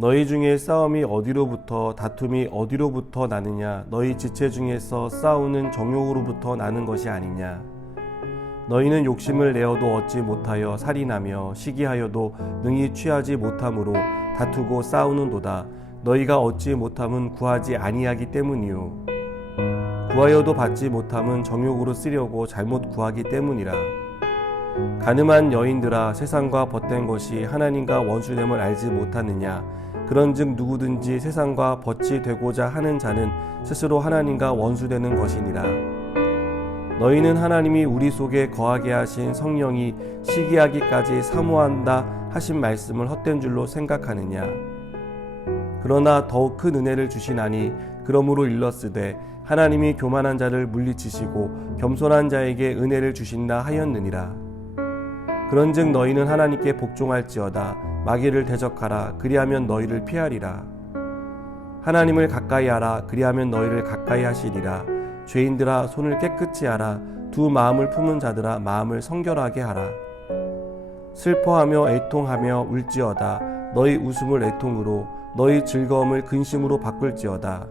너희 중에 싸움이 어디로부터 다툼이 어디로부터 나느냐? 너희 지체 중에서 싸우는 정욕으로부터 나는 것이 아니냐? 너희는 욕심을 내어도 얻지 못하여 살인하며 시기하여도 능히 취하지 못함으로 다투고 싸우는도다. 너희가 얻지 못함은 구하지 아니하기 때문이요 구하여도 받지 못함은 정욕으로 쓰려고 잘못 구하기 때문이라. 가늠한 여인들아, 세상과 벗된 것이 하나님과 원수됨을 알지 못하느냐? 그런즉 누구든지 세상과 벗이 되고자 하는 자는 스스로 하나님과 원수되는 것이니라. 너희는 하나님이 우리 속에 거하게 하신 성령이 시기하기까지 사모한다 하신 말씀을 헛된 줄로 생각하느냐? 그러나 더욱 큰 은혜를 주시나니 그러므로 일렀으되 하나님이 교만한 자를 물리치시고 겸손한 자에게 은혜를 주신다 하였느니라. 그런즉 너희는 하나님께 복종할지어다. 마귀를 대적하라. 그리하면 너희를 피하리라. 하나님을 가까이 하라. 그리하면 너희를 가까이 하시리라. 죄인들아, 손을 깨끗이 하라. 두 마음을 품은 자들아, 마음을 성결하게 하라. 슬퍼하며 애통하며 울지어다. 너희 웃음을 애통으로, 너희 즐거움을 근심으로 바꿀지어다.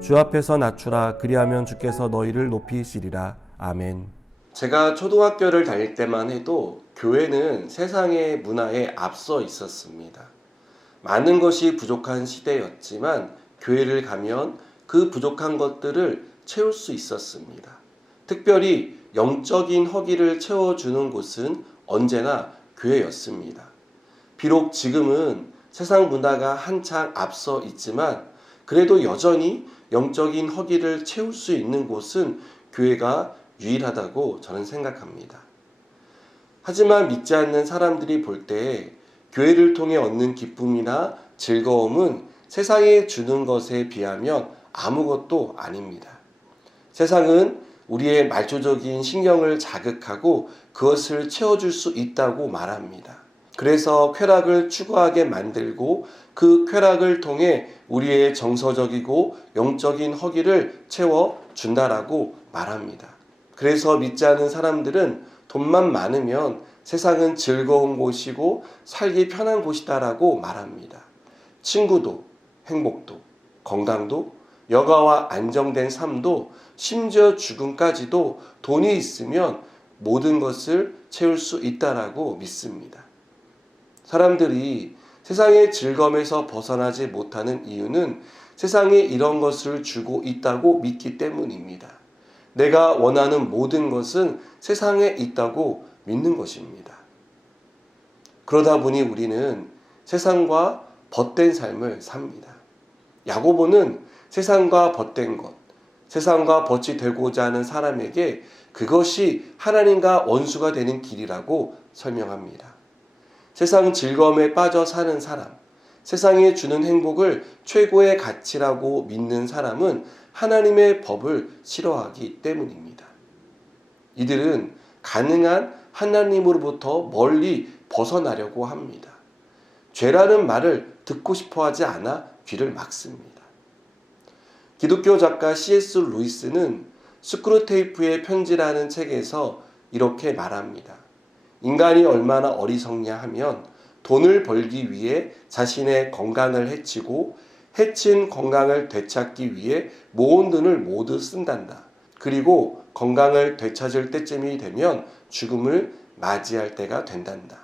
주 앞에서 낮추라. 그리하면 주께서 너희를 높이시리라. 아멘. 제가 초등학교를 다닐 때만 해도 교회는 세상의 문화에 앞서 있었습니다. 많은 것이 부족한 시대였지만 교회를 가면 그 부족한 것들을 채울 수 있었습니다. 특별히 영적인 허기를 채워주는 곳은 언제나 교회였습니다. 비록 지금은 세상 문화가 한창 앞서 있지만 그래도 여전히 영적인 허기를 채울 수 있는 곳은 교회가 유일하다고 저는 생각합니다. 하지만 믿지 않는 사람들이 볼 때 교회를 통해 얻는 기쁨이나 즐거움은 세상에 주는 것에 비하면 아무것도 아닙니다. 세상은 우리의 말초적인 신경을 자극하고 그것을 채워줄 수 있다고 말합니다. 그래서 쾌락을 추구하게 만들고 그 쾌락을 통해 우리의 정서적이고 영적인 허기를 채워준다라고 말합니다. 그래서 믿지 않는 사람들은 돈만 많으면 세상은 즐거운 곳이고 살기 편한 곳이다라고 말합니다. 친구도, 행복도, 건강도, 여가와 안정된 삶도, 심지어 죽음까지도 돈이 있으면 모든 것을 채울 수 있다라고 믿습니다. 사람들이 세상의 즐거움에서 벗어나지 못하는 이유는 세상에 이런 것을 주고 있다고 믿기 때문입니다. 내가 원하는 모든 것은 세상에 있다고 믿는 것입니다. 그러다 보니 우리는 세상과 벗된 삶을 삽니다. 야고보는 세상과 벗된 것, 세상과 벗이 되고자 하는 사람에게 그것이 하나님과 원수가 되는 길이라고 설명합니다. 세상 즐거움에 빠져 사는 사람, 세상에 주는 행복을 최고의 가치라고 믿는 사람은 하나님의 법을 싫어하기 때문입니다. 이들은 가능한 하나님으로부터 멀리 벗어나려고 합니다. 죄라는 말을 듣고 싶어 하지 않아 귀를 막습니다. 기독교 작가 C.S. 루이스는 스크루테이프의 편지라는 책에서 이렇게 말합니다. 인간이 얼마나 어리석냐 하면 돈을 벌기 위해 자신의 건강을 해치고 해친 건강을 되찾기 위해 모은 돈을 모두 쓴단다. 그리고 건강을 되찾을 때쯤이 되면 죽음을 맞이할 때가 된단다.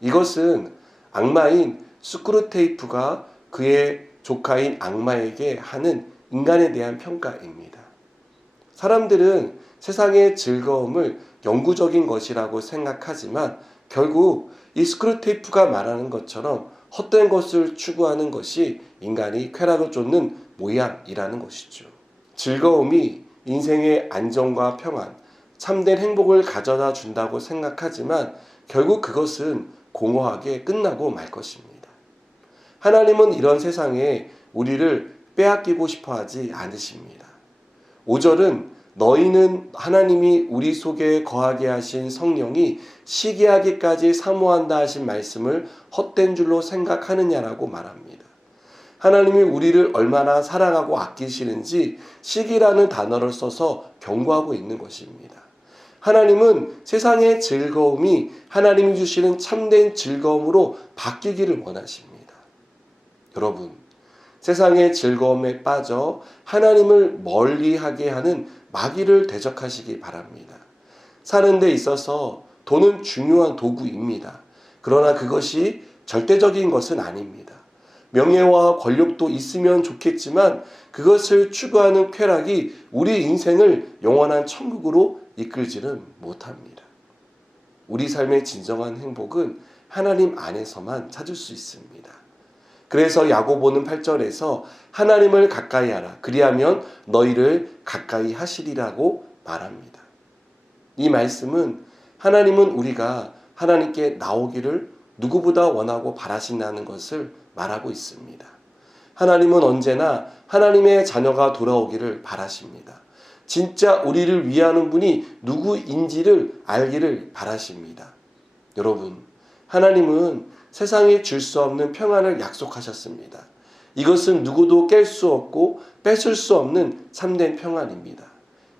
이것은 악마인 스크루테이프가 그의 조카인 악마에게 하는 인간에 대한 평가입니다. 사람들은 세상의 즐거움을 영구적인 것이라고 생각하지만 결국 이 스크루테이프가 말하는 것처럼 헛된 것을 추구하는 것이 인간이 쾌락을 쫓는 모양이라는 것이죠. 즐거움이 인생의 안정과 평안, 참된 행복을 가져다 준다고 생각하지만 결국 그것은 공허하게 끝나고 말 것입니다. 하나님은 이런 세상에 우리를 빼앗기고 싶어 하지 않으십니다. 5절은 너희는 하나님이 우리 속에 거하게 하신 성령이 시기하기까지 사모한다 하신 말씀을 헛된 줄로 생각하느냐라고 말합니다. 하나님이 우리를 얼마나 사랑하고 아끼시는지 시기라는 단어를 써서 경고하고 있는 것입니다. 하나님은 세상의 즐거움이 하나님이 주시는 참된 즐거움으로 바뀌기를 원하십니다. 여러분, 세상의 즐거움에 빠져 하나님을 멀리하게 하는 마귀를 대적하시기 바랍니다. 사는 데 있어서 돈은 중요한 도구입니다. 그러나 그것이 절대적인 것은 아닙니다. 명예와 권력도 있으면 좋겠지만 그것을 추구하는 쾌락이 우리 인생을 영원한 천국으로 이끌지는 못합니다. 우리 삶의 진정한 행복은 하나님 안에서만 찾을 수 있습니다. 그래서 야고보는 8절에서 하나님을 가까이 하라. 그리하면 너희를 가까이 하시리라고 말합니다. 이 말씀은 하나님은 우리가 하나님께 나오기를 누구보다 원하고 바라신다는 것을 말하고 있습니다. 하나님은 언제나 하나님의 자녀가 돌아오기를 바라십니다. 진짜 우리를 위하는 분이 누구인지를 알기를 바라십니다. 여러분, 하나님은 세상에 줄 수 없는 평안을 약속하셨습니다. 이것은 누구도 깰 수 없고 뺏을 수 없는 참된 평안입니다.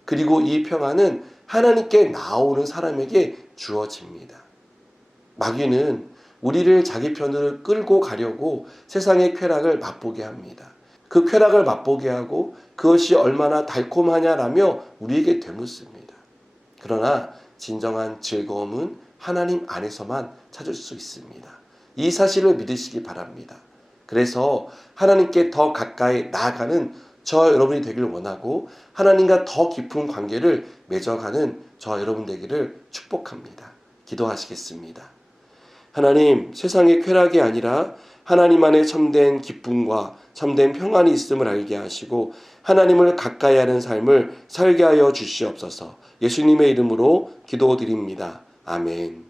그리고 이 평안은 하나님께 나오는 사람에게 주어집니다. 마귀는 우리를 자기 편으로 끌고 가려고 세상의 쾌락을 맛보게 합니다. 그 쾌락을 맛보게 하고 그것이 얼마나 달콤하냐라며 우리에게 되묻습니다. 그러나 진정한 즐거움은 하나님 안에서만 찾을 수 있습니다. 이 사실을 믿으시기 바랍니다. 그래서 하나님께 더 가까이 나아가는 저 여러분이 되길 원하고 하나님과 더 깊은 관계를 맺어가는 저 여러분 되기를 축복합니다. 기도하시겠습니다. 하나님, 세상의 쾌락이 아니라 하나님 안에 참된 기쁨과 참된 평안이 있음을 알게 하시고 하나님을 가까이 하는 삶을 살게 하여 주시옵소서. 예수님의 이름으로 기도드립니다. 아멘.